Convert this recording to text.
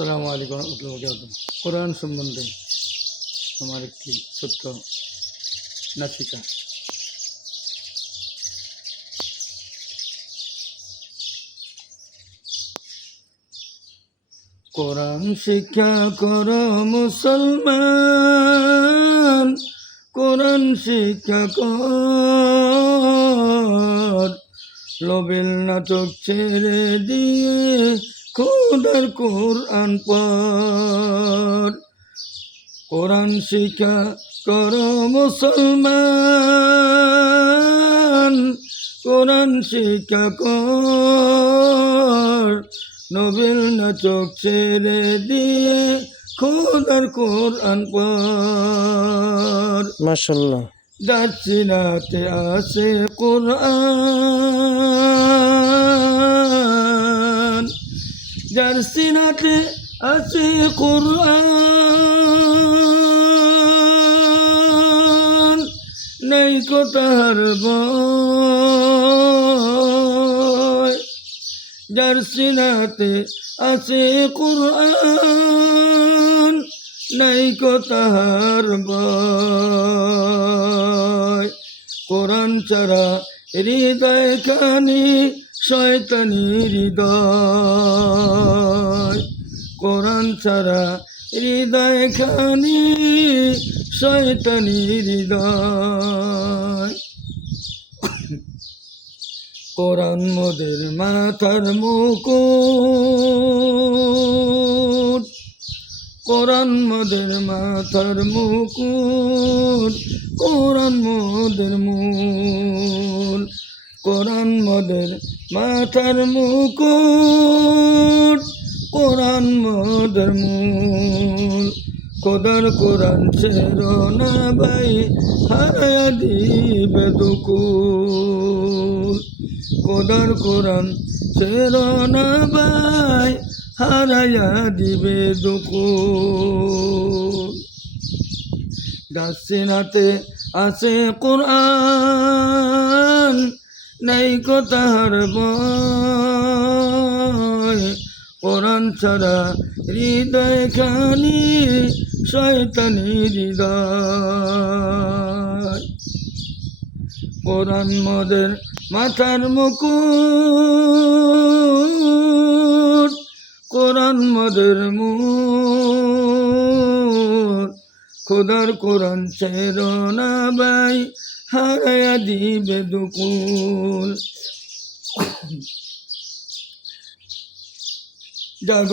আসসালামু আলাইকুম রহমতুল্লাহ বরকাতুহু। কোরআন সম্বন্ধে আমার একটি ছোট্ট নাসিকা। কোরআন শিক্ষা করো মুসলমান, কোরআন শিক্ষা কর, লোভের নাটক ছেড়ে দিয়ে খোদার কোরআন পড়। কোরআন শিক্ষা করো মুসলমান, কোরআন শিক্ষা কর, নবীর নাটক ছেড়ে দিয়ে খোদার কোরআন পড়। মাশাআল্লাহ। দার্সিনাতে আছে কোরআন, দার্সিনাতে আছে কোরআন, নাই কো তাহার বয়। দার্সিনাতে আছে কোরআন, নাই কো তাহার বয়। কোরআন ছাড়া হৃদয় খানি শয়তানি হৃদয়, কোরআন ছাড়া হৃদয় খানি শয়তানি হৃদয়। কোরআন মোদের মাথার মুকুট, কোরআন মোদের মাথার মুকুট, কোরআন মোদের মূল। কোরআন মোদের মাথার মুকুট, কোরআন মোদের মূল। খোদার কোরআন ছেড়ো না ভাই, হারায়া দিবে দুকুল। খোদার কোরআন ছেড়ো না ভাই, হারায়া দিবে দুকুল। দার্সিনাতে আছে কোরআন, নাই কো তাহার বয়। কোরআন ছাড়া হৃদয় খানি শয়তানি হৃদয়। কোরআন মোদের মাথার মুকুট, কোরআন মোদের মূল। খোদার কোরআন ছেড়ো না ভাই, হারায়া দিবে দুকুল। জাগো